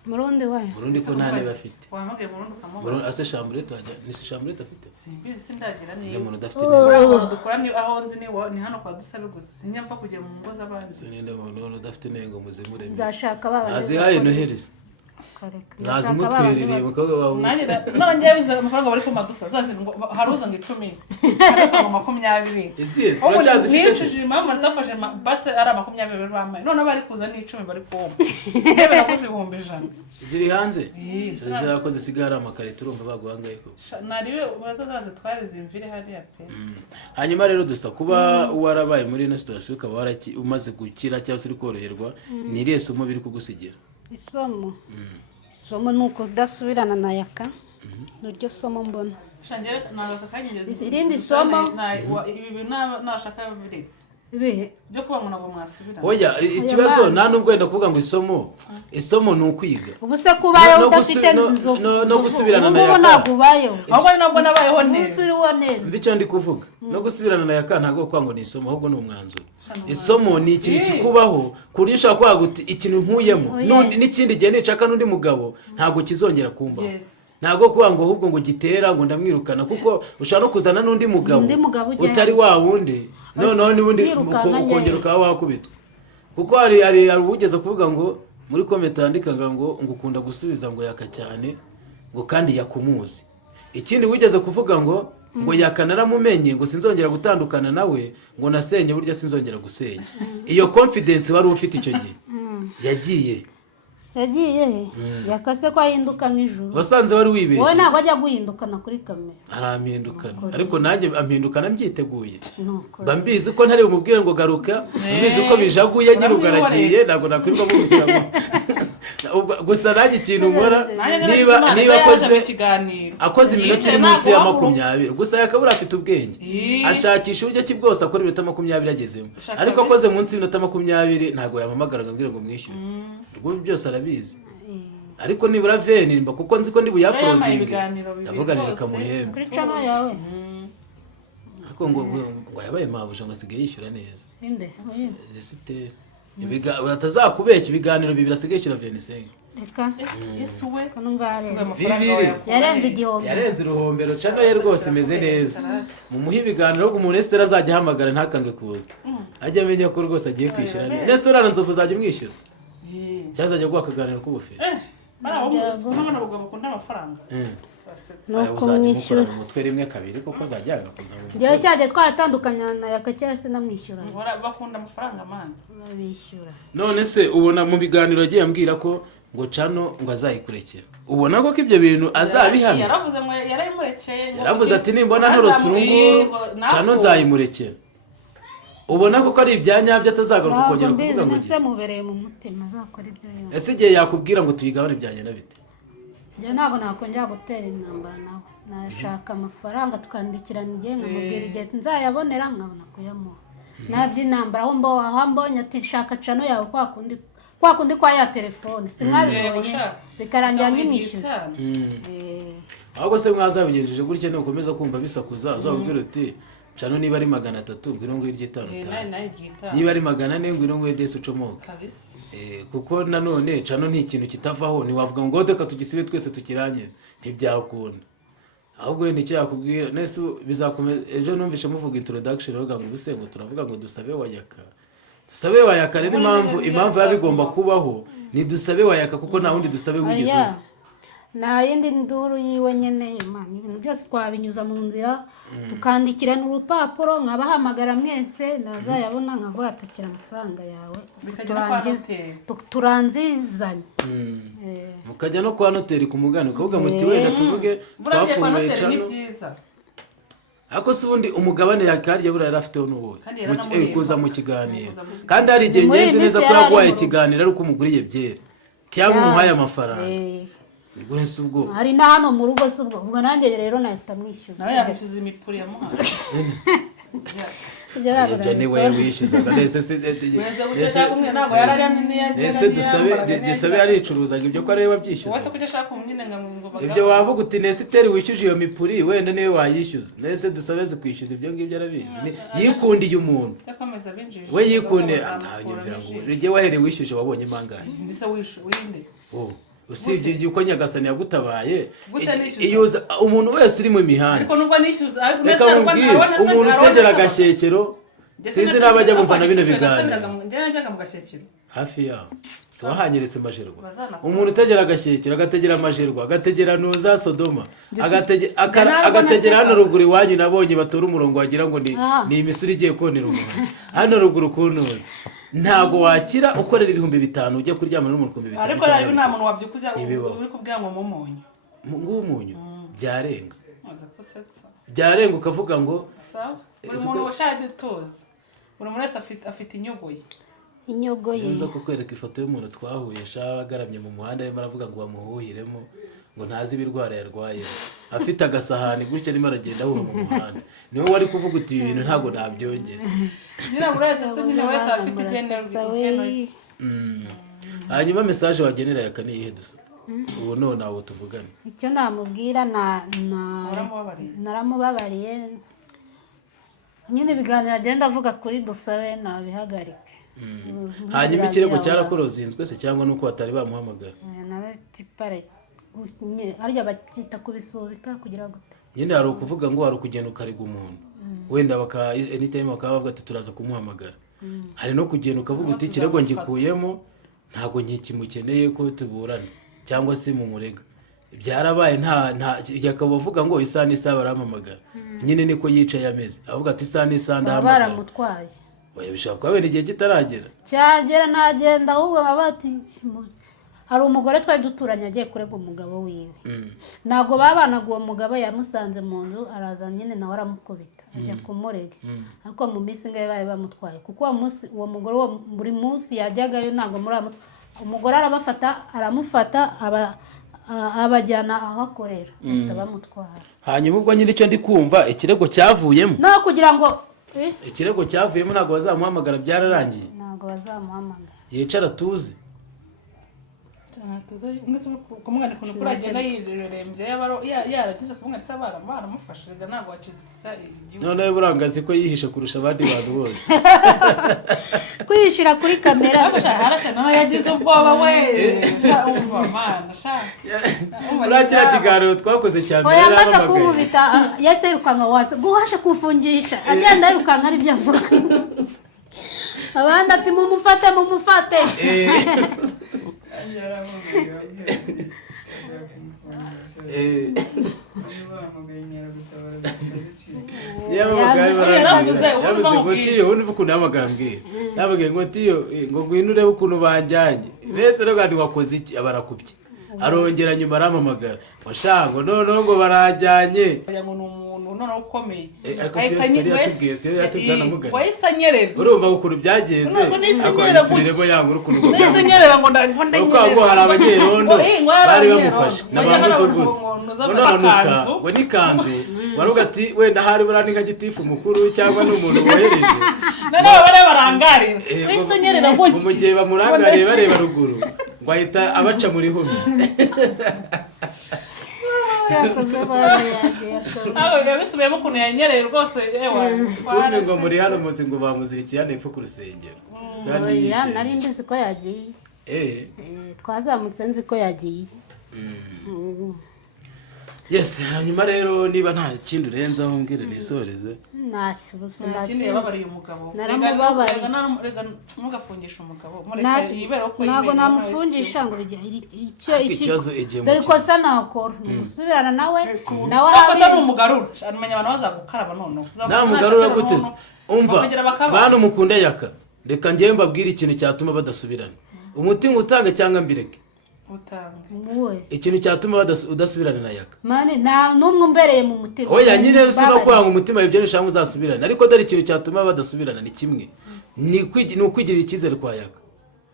murundi we murundi ko nta ntebe afite wamagaye murundi kamuha murundi ase chambrette wajya ni chambrette afite simbizi sindagira ndi niyo umuntu udafite intego dukora ni aho nzi ni hano kwa dusabe gusa sinyamva kujya mu ngo z'abandi sininde umuntu udafite intego muzimure nzashaka baba azihaye nohereza nazimutwerereye mukobwa wawe nanjye biza amafaranga bari kuma dusa zazi ngo haruza ngo 10 haraza ngo 20 yes uracyazifite se nishije mama natafashe base ari 20 bamaye none bari kuza ni 10 bari kumva ndebe nakoze ibihumbi 100 ziri hanze zirakoze sigara amakarito urumva baguhangaye ko nariwe batazaze tware zimvire hariya pe hanyuma rero dusa kuba warabaye muri ino situation ukaba umaze gukira cyangwa uri koroherwa ni irihe somo biri kugusigira isomo nuko udasubirana na yaka niryo somo mbona shanjere nagaka kanyije irindi somo ibi bintu nashaka biretse ibihe byo kuba ngo mwasubirana oya ikibazo nta nubwo wenda kuvuga ngo isomo ni ukwiga ubu se kubayo udafite no gusubirana na yaka ntabwo ubayeho ahubwo nabwo nabayeho neza usuriho neza mbico ndi kuvuga no gusubirana na yaka ntabwo kwa ngo ni isomo ahubwo ni umwanzuro isomo ni ikintu kikubaho ku buryo ushaka kuvuga guti ikintu nkuyemo n'ikindi gihe nicaka n'undi mugabo ntabwo kizongera kumbaho ntabwo kuvuga ngo ahubwo ngo gitera ngo ndamwirukana kuko ushaka no kuzana n'undi mugabo utari wa wundi noneho n'ubundi ukongera ukaba wakubitwa kuko hari ubugeze kuvuga ngo muri komenti yandikaga ngo ukunda gusubiza ngo yaka cyane ngo kandi yakumuzi ikindi wigeze kuvuga ngo yakanaramumenye ngo sinzongera gutandukana nawe ngo nasenye burya sinzongera gusenya iyo confidence wari ufite icyo gihe yagiye yakase ko ahinduka nk'ijuru wasanze wari wibeshye wowe ntabwo ajya guhindukana kuri kamera arampindukana ariko nanjye ampindukana mbyiteguye mba mbizi ko ntari bumubwire ngo garuka mbizi ko bijaguye nyine ugaragiye ntabwo nakwirirwa mubwira ngo gusa nanjye ikintu nkora niba akoze iminota iri munsi ya 20 gusa yakabura afite ubwenge ashakisha uburyo ki bwose akora iminota 20 agezemo ariko akoze munsi y'iminota 20 ntabwo yampamagara ngo ngo mwishyure ubwo byose arabizi ariko nibura venimba kuko nzi ko ndi buyaporodinge ndavuganira kamuhembe kuri channel yawe ariko ngo yabaye mabuje ngo asigaye yishyura neza Esiteri batazakubeshya ibiganiro bibiri asigaye yishyura 25 reka yesu we yarenze igihombo yarenze uruhombero channel ye rwose imeze neza mu muhi ibiganiro ngo umuntu Esiteri azajya ahamagara ntakange kuza ajya amenya ko rwose agiye kwishyura neza Esiteri aranzovu azajya umwishyura cyazajya guha akaganiro k'ubufe n'abana bakunda amafaranga nuko mwishyura umutwe rimwe kabiri kuko azajya agakuza mu gihe cyaje twaratandukanya na yakakera se namwishyura bakunda amafaranga man bishyura none se ubona mu biganiro agiye ambwira ko ngo cano ngo azayikurekera ubona ko ibyo bintu azabihamya yaravuze ngo yarayimurekeye yaravuze ati nimbona ntorotse urunguru cano nzayimurekera ubona ko ari ibyanyabyo atazagaruka kongera kuvuga ngo ese mubereye mu mutima azakora ibyo yose ese igihe yakubwira ngo tuyigabane byagenda bite njye ntabwo nakongera gutera intambara nawe nashaka amafaranga tukandikirana igihe nkamubwira igihe nzayabonera nkabona kuyamuha nabyo intambara aho mbonye ati shaka cano yawe kwa kundi kwa ya telefone simwabibonye bikarangira nyimwishyura ahubwo se mwazabigenjeje gutya nukomeza kumva bisakuza uzabubwira uti cano niba ari 300 ngwino ngo irye 5 niba ari 400 ngwino ngo edese ucomoka kabisa kuko nanone cano nti ikintu kitavaho ni wavuga ngo reka tugisibe twese tukiranye ntibyakunda ahubwo nicyo yakubwira nese bizakomeza ejo numvishe muvuga introduction bavuga ngo ubuse ngo turavuga ngo dusabe wayaka rero impamvu yabigomba kubaho ni dusabe wayaka kuko nta wundi dusabe wigeze uzi nta yindi nduru yiwe nyene ibintu byose twabinyuza mu nzira tukandikirana urupapuro nkabahamagara mwese nazayabona nkavuga atakira amafaranga yawe turanzizanye mukajya no kwa noteri ku mugani ukavuga muti wenda tuvuge twafunguye cano ariko si ubundi umugabane yakarya buriya yari afiteho n'uwowe kuza mu kiganiro kandi hari igihe ngenzi neza ko yaguhaye ikiganiro ari uko umuguriye byera cyangwa umuhaye amafaranga hari na hano mu rugo si ubwo nanjye rero nahita mwishyuza nawe yabishyuza imipuri yamuhaye ibyo ni we wishyuzaga nese dusabe yaricuruzaga ibyo ko ari we wabyishyuza ibyo wavuga uti nese iteri wishyuje iyo mipuri wenda niwe wayishyuza nese dusabe zikwishyuza ibyo ngibyo arabizi yikundiye umuntu we yikundiye nyumvira ngo ujye wahereye wishyuje wabonye mangahe usibye yuko Nyagasani yagutabaye umuntu wese uri mu mihanda reka mubwire umuntu utegera agashyekero sinzi n'abajya bumva na bino biganiro hafi yaho si wahanyeretse amajerwa umuntu utegera agashyekero agategera amajerwa agategera nuza Sodoma agategera hano ruguru iwanyu nabonye batora umurongo wagira ngo ni imisuri igiye konera umuntu hano ruguru kunuza ntago wakira ukorera 5,000 ujye kuryama n'umuntu 5,000 ariko rero nta muntu wabyukuza uri kubwira ngo mumunyu ngumunyu byarenga ukavuga ngo buri muntu washaje tuzi buri muntu wese afite inyogo ye nza kukwereka ifoto y'umuntu twahuye agaramye mu muhanda arimo aravuga ngo bamuhuhiremo ngo ntazi ibirwara yarwaye afite agasahani gutya arimo aragenda ahuha mu muhanda niwe wari kuvuga uti ibi bintu ntabwo nabyongera hanyuma message wagenera yakaniye dusa ubu none abo tuvugana icyo namubwira naramubabariye nyine ibiganiro agenda avuga kuri dusabe nabihagarike hanyuma ikirego cyarakurozinzwe se cyangwa nuko batari bamuhamagara nawe tipare arya bakita kubisubika kugira gute nyine hari ukuvuga ngo hari ukugenda ukariga umuntu wenda anytime bakavuga ati turaza kumuhamagara hari no kugenda ukavuga uti ikirego ngikuyemo ntago nkikimukeneye ko tuburana cyangwa se mu murega byarabaye nta yakaba avuga ngo isa n'isa barampamagara nyine niko yicaye ameze avuga ati isa n'isa ndahamagara baramutwaye oya bishaka wenda igihe kitaragera cyagera ntagenda ahubwo abati hari umugore twari duturanye agiye kurega umugabo wiwe ntabwo babanaga uwo mugabo yamusanze mu nzu araza nyine nawe aramukubita ajya kumurega ariko mu minsi ngayo baye bamutwaye kuko uwo mugore buri munsi yajyagayo ntabwo umugore aramufata abajyana aho akorera bahita bamutwara hanyuma ubwo nyine icyo ndi kumva ikirego cyavuyemo no kugira ngo ikirego cyavuyemo ntabwo bazamuhamagara byararangiye ntabwo bazamuhamagara yicara tuzi kumwana kuntu kuri agenda yirerembye yaragize kumwana baramufashe ntabwo wacitse none burangazi ko yihishe kurusha abandi bantu bose kwishira kuri kamera nawe yagize ubwoba we umva mana urakira kiganiro twakoze cyane oya maze kumubita yese rukanga wase guhasha kufungisha agenda yirukanga ari byo avuga abandi ati mumufate yarabuze ngo tiyo undi ukuntu yamagambwiye yababwiye ngo tiyo ngo ngwino urebe ukuntu banjyanye mbese rero kandi wakoze iki abarakubye arongera nyuma arampamagara washango noneho ngo barajyanye noneho ukomeye ariko siyo yatubwiye namugana wahise anyerera urumva ukuntu byagenze akabisubiremo yanga ukuntu wahise anyerera ngo ndanyerera kuko hari abanyerondo bari bamufashe n'abamudugudu noneho we n'ikanzu baravuga ati wenda hari burani nka gitifu mukuru cyangwa n'umuntu wohereje noneho barangarira wahise anyerera ngo mu gihe bamurangariye bareba ruguru ngo ahita abaca muri humi yabisubiyemo ukuntu yanyereye rwose kumwe ngo muri hano muzi ngo bamuzirikiye hano epfo ku rusengero nari mbizi ko yagiye twazamutse nzi ko yagiye yes hanyuma rero niba nta kindi urenzaho mbwire nisoreze ikindi yababariye umugabo naramubabariye rega ntugafungisha umugabo ntabwo namufungisha ngo ikibazo igihe dore ikosa nakora ni gusubirana nawe cyangwa ni umugarura amenya abantu bazagukaraba noneho nta mugarura guteze umva bantu mukunda yaka reka njyewe mbabwire ikintu cyatuma badasubirana umutima utanga cyangwa mbireke ikintu cyatuma udasubirana na yaka mani nta n'umwe umbereye mu mutima oya nyine si no kwanga umutima ibyo nishaka uzasubirana ariko dore ikintu cyatuma badasubirana ni kimwe ni ukwigirira icyizere kwa yaka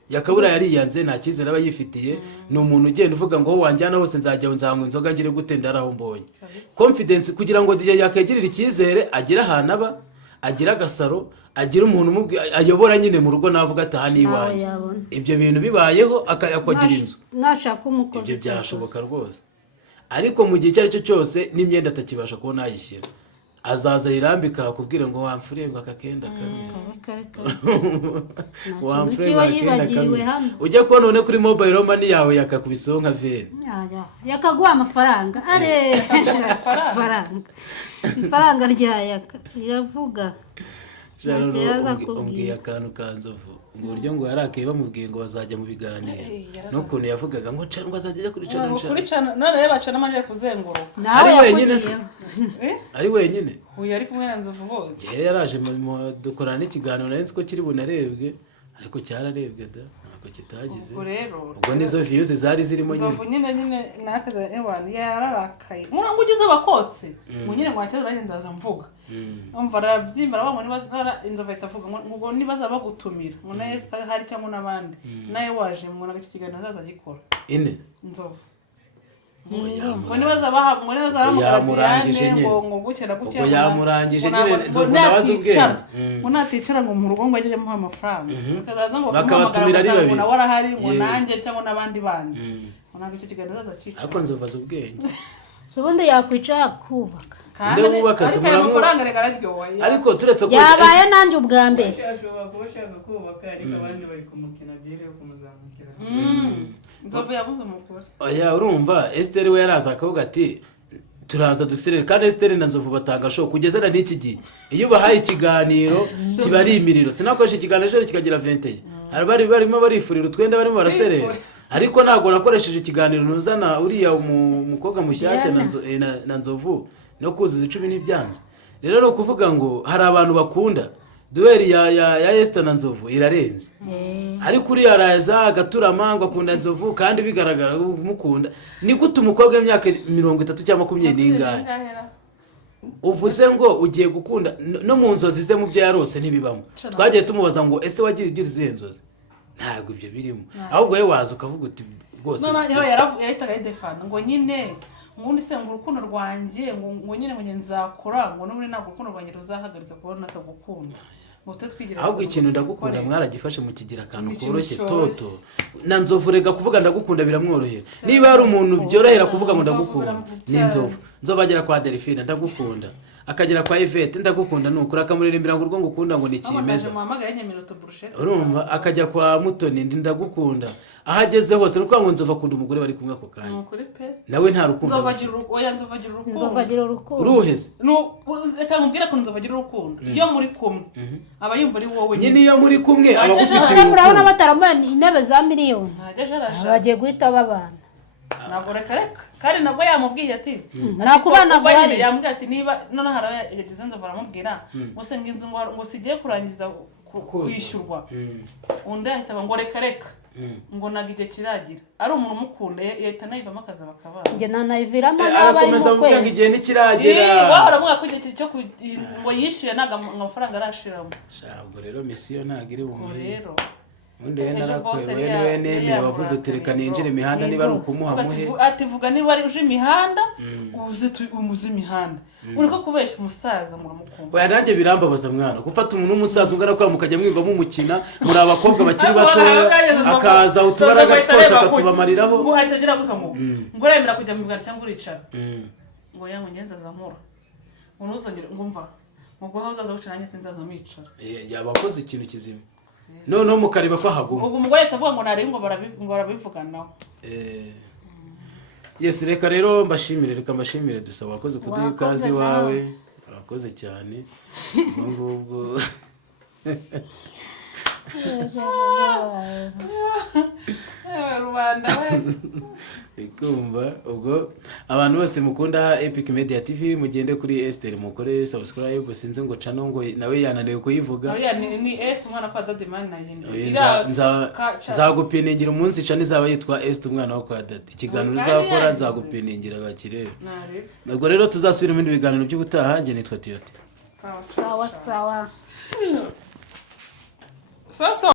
yakabura yariyanze nta cyizere aba yifitiye ni umuntu ugenda uvuga ngo wanjyana hose nzajya nzanywa inzoga ngire gute ndaraho mbonye confidence kugira ngo yakagirira icyizere agire ahantu aba agira agasaro agira umuntu ayobora nyine mu rugo navuga ati aha ni iwanjye ibyo bintu bibayeho akagira inzu nashaka umukozi ibyo byashoboka rwose ariko mu gihe icyo ari cyo cyose n'imyenda atakibasha kubona yayishyira azaza yirambika akubwire ngo wamfuriye ngo akakenda kameze wamfuriye ngo akenda kameze ujya kubona none kuri mobile money yawe yakakubiseho nka veni yakaguha amafaranga ifaranga rya yaka riravuga umbwiye akantu ka nzovu ngo uburyo ngo yarakaye bamubwiye ngo bazajya mu biganiro n'ukuntu yavugaga ngo ngo azajya ajya kuri cana none rero bacana amaje kuzenguruka nawe ari wenyine uyu ari kumwe na nzovu bose yaraje dukorana n'ikiganiro nari nzi ko kiri bunarebwe ariko cyararebwe da ntabwo kitagize ubwo nizo views zari zirimo nyine nakaza ewan yararakaye ngo ugize abakotse ngo nyine ngo acyaza nanjye nzaza mvuga umva arabyimba arabamo niba inzovu itavuga ngo nibaza bagutumira ngo naye hari cyangwa n'abandi naye waje ngo nagace kiganiro azaza gikora ine inzovu ngo nibaza yamurangije nyine ngo gukera ubwo yamurangije nyine inzovu nabaza ubwenge ngo naticara ngo mu rugo ngo ajye amuha amafaranga bakazaza ngo bakabatumira ari babiri ngo nawe arahari ngo nanjye cyangwa n'abandi bandi ngo ntabwo icyo kiganiro azaza cyicara ariko nzovu azi ubwenge si ubundi yakwicara akubaka kandi wubaka amafaranga reka araryoha ariko turetse ko yabaye nanjye ubwa mbere ashobora kuba ashaka kubaka ariko abandi bari kumukina byere yo kumuzamukira nzovu yabuze umugore oya urumva Esther we yaraza akavuga ati turaza dusirere kandi Esther na nzovu batanga show kugeza na n'iki gihe iyo bahaye ikiganiro kiba ari imiriro sinakoresha ikiganiro ejo kikagira 20 hari barimo barifurira utwenda barimo baraserera ariko ntabwo nakoresheje ikiganiro nuzana uriya umukobwa mushyashya na nzovu no kuzuza 10 n'ibyanze rero no kuvuga ngo hari abantu bakunda duweri ya Esther na nzovu irarenze ariko uri yaraza agaturama ngo akunda nzovu kandi bigaragara umukunda ni gute umukobwa w'imyaka 30 cyangwa 20 n'ingahe uvuze ngo ugiye gukunda no mu nzozi ze mu byo yarose ntibibamo twagiye tumubaza ngo ese wagiye ugira izihe nzozi ntabwo ibyo birimo ahubwo we waza ukavuga uti rwose yahitaga yidefana ngo nyine ngundi se ngo urukundo rwanjye ngo nyine ngo nzakora ngo n'ubundi ntabwo urukundo rwanjye ruzahagarika kubona akagukunda ahubwo ikintu ndagukunda mwaragifashe mu kigira akantu koroshye toto na nzovu rega kuvuga ndagukunda biramworohera niba hari umuntu byorohera kuvuga ngo ndagukunda ni nzovu agera kwa Delphine ndagukunda akagera kwa Yvette ndagukunda nukura akamuririmbira ngo urwo ngukunda ngo ni kimeza urumva akajya kwa Mutoni ndagukunda ahageze hose nuko ngo nzova akunda umugore bari kumwe ako kanya nawe nta rukundo nzovagira urukundo uruheze reka nkubwire ko nzovagira urukundo iyo muri kumwe aba yumva ari wowe nyine iyo muri kumwe aba gufite murabona bataramura intebe za miliyoni bagiye guhita babana ntabwo reka kandi nabwo yamubwiye ati nakubana bari yamubwiye ati niba none hari yagize nzovu aramubwira ngo se nginzu ngo sigiye kurangiza kwishyurwa undi ahita ngo reka ngo nagide kiragira ari umuntu umukunda yahita nayivamo akaza bakabana njye nanayiviramo n'aba ari mu kwezi igihe ntikiragera wahora mwaka igihe cyo ngo yishyuye ntabwo amafaranga arashiramo ubwo rero misiyo ntabwo iri bumure rero undi we narakwewe niwe nemeye wavuze utereka ninjire imihanda niba ari ukumuha muhe ati vuga niba ari uje imihanda umuze imihanda uriko kubesha umusaza muramukunda oya nanjye birambabaza mwana gufata umuntu w'umusaza ungana kwa mukajya mwimva mumukina muri abakobwa bakiri batoya akaza utubaraga twose akatubamariraho ngo ahitagira gutamo ngo uremera kujya mu bwari cyangwa uricara ngo yangu ngenza zankura unuzongera ngumva ngo guha uzaza gucana nanjye sinzaza micara yabakoze ikintu kizima noneho mukareba ko haguma ubwo umugore wese avuga ngo nari ngo barabivuganaho Yes, reka rero reka mbashimire dusaba wakoze kuduha Wakoze ikaze nawe. iwawe wakoze cyane ubwo ngubwo rubanda we kumva ubwo abantu bose mukunda Epic Media TV mugende kuri Esther mukore subscribe sinzi ngo cano ngo nawe yananiwe kuyivuga oya ni est umwana kwa Dadimani nayindi nzagupiningira umunsi cano izaba yitwa Esther umwana wo kwa Dadi ikiganiro uzakora nzagupiningira bakirebe ubwo rero tuzasubira mu bindi biganiro by'ubutaha njye nitwa Tiote sawa sawa so